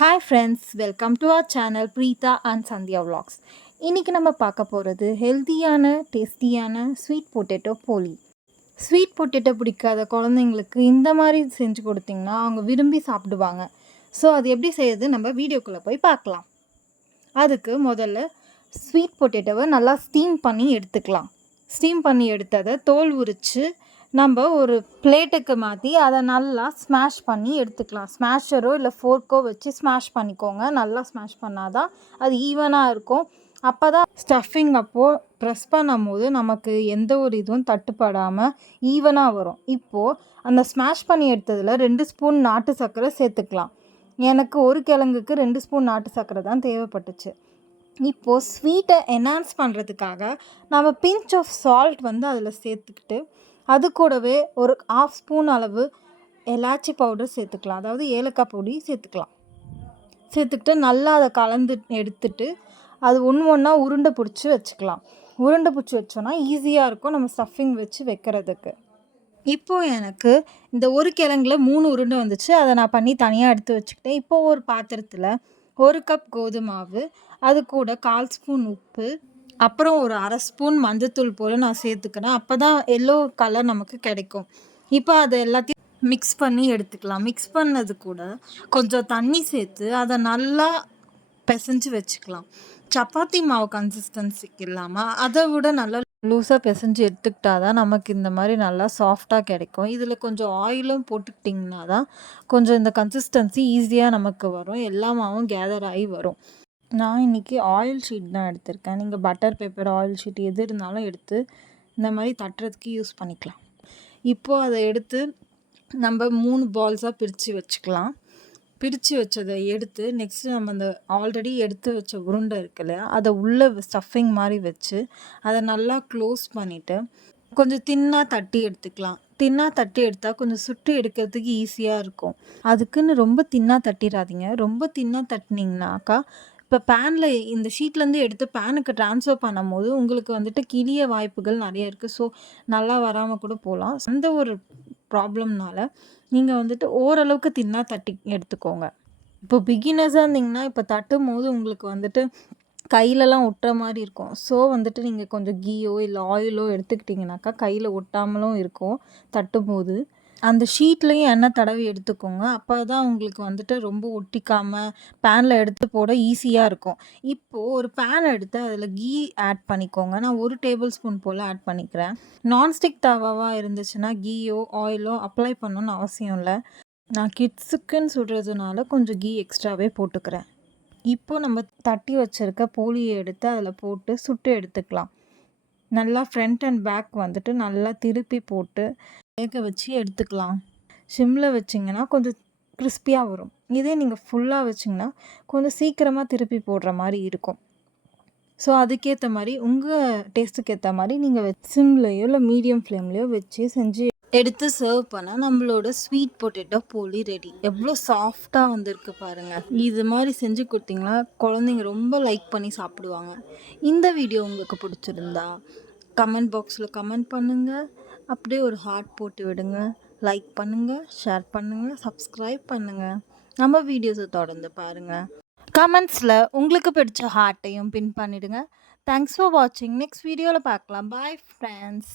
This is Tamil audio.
Hi friends, welcome to our channel Preetha and Sandhya vlogs. இன்றைக்கி நம்ம பார்க்க போகிறது ஹெல்த்தியான டேஸ்டியான sweet potato poli. Sweet potato பிடிக்காத குழந்தைங்களுக்கு இந்த மாதிரி செஞ்சு கொடுத்திங்கன்னா அவங்க விரும்பி சாப்பிடுவாங்க. ஸோ அது எப்படி செய்யுது நம்ம வீடியோக்குள்ளே போய் பார்க்கலாம். அதுக்கு முதல்ல ஸ்வீட் பொட்டேட்டோவை நல்லா ஸ்டீம் பண்ணி எடுத்துக்கலாம். ஸ்டீம் பண்ணி எடுத்ததை தோல் உரித்து நம்ம ஒரு பிளேட்டுக்கு மாற்றி அதை நல்லா ஸ்மாஷ் பண்ணி எடுத்துக்கலாம். ஸ்மாஷரோ இல்லை ஃபோர்க்கோ வச்சு ஸ்மாஷ் பண்ணிக்கோங்க. நல்லா ஸ்மாஷ் பண்ணால் தான் அது ஈவனாக இருக்கும். அப்போ தான் ஸ்டஃபிங் அப்போது ப்ரெஸ் பண்ணும் போது நமக்கு எந்த ஒரு இதுவும் தட்டுப்படாமல் ஈவனாக வரும். இப்போது அந்த ஸ்மாஷ் பண்ணி எடுத்ததில் 2 ஸ்பூன் நாட்டு சர்க்கரை சேர்த்துக்கலாம். எனக்கு ஒரு கிழங்குக்கு 2 ஸ்பூன் நாட்டு சர்க்கரை தான் தேவைப்பட்டுச்சு. இப்போது ஸ்வீட்டை என்ஹான்ஸ் பண்ணுறதுக்காக நம்ம பிஞ்ச் ஆஃப் சால்ட் அதில் சேர்த்துக்கிட்டு அது கூடவே ஒரு 1/2 ஸ்பூன் அளவு எலாச்சி பவுடர் சேர்த்துக்கலாம். அதாவது ஏலக்காய் பொடி சேர்த்துக்கிட்டு நல்லா அதை கலந்து எடுத்துட்டு அது ஒன்றா உருண்டை பிடிச்சி வச்சுக்கலாம். உருண்டை பிடிச்சி வச்சோன்னா ஈஸியாக இருக்கும் நம்ம ஸ்டஃபிங் வச்சு வைக்கிறதுக்கு. இப்போது எனக்கு இந்த ஒரு கிழங்குல 3 உருண்டை வந்துச்சு. அதை நான் பண்ணி தனியாக எடுத்து வச்சுக்கிட்டேன். இப்போது ஒரு பாத்திரத்தில் 1 கப் கோதுமை மாவு, அது கூட 1/4 ஸ்பூன் உப்பு, அப்புறம் ஒரு 1/2 ஸ்பூன் மஞ்சத்தூள் போல் நான் சேர்த்துக்கிறேன். அப்போ தான் எல்லோ கலர் நமக்கு கிடைக்கும். இப்போ அதை எல்லாத்தையும் மிக்ஸ் பண்ணி எடுத்துக்கலாம். மிக்ஸ் பண்ணது கூட கொஞ்சம் தண்ணி சேர்த்து அதை நல்லா பிசைஞ்சு வச்சுக்கலாம். சப்பாத்தி மாவு கன்சிஸ்டன்சிக்கு இல்லாமல் அதை விட நல்லா லூஸாக பிசைஞ்சு எடுத்துக்கிட்டா தான் நமக்கு இந்த மாதிரி நல்லா சாஃப்டாக கிடைக்கும். இதில் கொஞ்சம் ஆயிலும் போட்டுக்கிட்டிங்கன்னா தான் கொஞ்சம் இந்த கன்சிஸ்டன்சி ஈஸியாக நமக்கு வரும். எல்லா மாவும் கேதர் ஆகி வரும். நான் இன்றைக்கி ஆயில் ஷீட் தான் எடுத்திருக்கேன். நீங்கள் பட்டர் பேப்பர், ஆயில் ஷீட் எது இருந்தாலும் எடுத்து இந்த மாதிரி தட்டுறதுக்கு யூஸ் பண்ணிக்கலாம். இப்போது அதை எடுத்து நம்ம 3 பால்ஸாக பிரித்து வச்சுக்கலாம். பிரித்து வச்சதை எடுத்து நெக்ஸ்ட்டு நம்ம அந்த ஆல்ரெடி எடுத்து வச்ச உருண்டை இருக்கு இல்லையா, அதை உள்ளே ஸ்டஃபிங் மாதிரி வச்சு அதை நல்லா க்ளோஸ் பண்ணிவிட்டு கொஞ்சம் தின்னாக தட்டி எடுத்துக்கலாம். தின்னாக தட்டி எடுத்தால் கொஞ்சம் சுட்டு எடுக்கிறதுக்கு ஈஸியாக இருக்கும். அதுக்குன்னு ரொம்ப தின்னாக தட்டிடாதீங்க. ரொம்ப தின்னாக தட்டினீங்கனாக்கா இப்போ பேனில் இந்த ஷீட்லேருந்து எடுத்து பேனுக்கு ட்ரான்ஸ்ஃபர் பண்ணும்போது உங்களுக்கு கிழிய வாய்ப்புகள் நிறைய இருக்குது. ஸோ நல்லா வராமல் கூட போகலாம். அந்த ஒரு ப்ராப்ளம்னால நீங்கள் ஓரளவுக்கு தின்னாக தட்டி எடுத்துக்கோங்க. இப்போ பிகினர்ஸாக இருந்தீங்கன்னா இப்போ தட்டும் போது உங்களுக்கு கையிலலாம் ஒட்டுற மாதிரி இருக்கும். ஸோ நீங்கள் கொஞ்சம் கீயோ இல்லை ஆயிலோ எடுத்துக்கிட்டிங்கனாக்கா கையில் ஒட்டாமலும் இருக்கும். தட்டும்போது அந்த ஷீட்லேயும் எண்ணெய் தடவி எடுத்துக்கோங்க. அப்போ தான் உங்களுக்கு ரொம்ப ஒட்டிக்காமல் பேனில் எடுத்து போட ஈஸியாக இருக்கும். இப்போது ஒரு பேன் எடுத்து அதில் கீ ஆட் பண்ணிக்கோங்க. நான் 1 டேபிள் ஸ்பூன் போல் ஆட் பண்ணிக்கிறேன். நான்ஸ்டிக் தவாவாக இருந்துச்சுன்னா கீயோ ஆயிலோ அப்ளை பண்ணணும்னு அவசியம் இல்லை. நான் கிட்ஸுக்குன்னு சுடுறதுனால கொஞ்சம் கீ எக்ஸ்ட்ராவே போட்டுக்கிறேன். இப்போது நம்ம தட்டி வச்சுருக்க போலியை எடுத்து அதில் போட்டு சுட்டு எடுத்துக்கலாம். நல்லா ஃப்ரண்ட் அண்ட் பேக் நல்லா திருப்பி போட்டு வேக வச்சு எடுத்துக்கலாம். சிம்மில் வச்சிங்கன்னா கொஞ்சம் கிறிஸ்பியாக வரும். இதே நீங்கள் ஃபுல்லாக வச்சிங்கன்னா கொஞ்சம் சீக்கிரமாக திருப்பி போடுற மாதிரி இருக்கும். ஸோ அதுக்கேற்ற மாதிரி உங்கள் டேஸ்ட்டுக்கு ஏற்ற மாதிரி நீங்கள் சிம்லேயோ இல்லை மீடியம் ஃப்ளேம்லேயோ வச்சு செஞ்சு எடுத்து சர்வ் பண்ணால் நம்மளோட ஸ்வீட் பொட்டேட்டோ போலி ரெடி. எவ்வளோ சாஃப்டாக வந்திருக்கு பாருங்கள். இது மாதிரி செஞ்சு கொடுத்தீங்கன்னா குழந்தைங்க ரொம்ப லைக் பண்ணி சாப்பிடுவாங்க. இந்த வீடியோ உங்களுக்கு பிடிச்சிருந்தா கமெண்ட் பாக்ஸில் கமெண்ட் பண்ணுங்கள். அப்படியே ஒரு ஹார்ட் போட்டு விடுங்க. லைக் பண்ணுங்கள், ஷேர் பண்ணுங்கள், சப்ஸ்கிரைப் பண்ணுங்கள். நம்ம வீடியோஸை தொடர்ந்து பாருங்கள். கமெண்ட்ஸில் உங்களுக்கு பிடிச்ச ஹார்ட்டையும் பின் பண்ணிவிடுங்க. தேங்க்ஸ் ஃபார் வாட்சிங். நெக்ஸ்ட் வீடியோவில் பார்க்கலாம். Bye friends.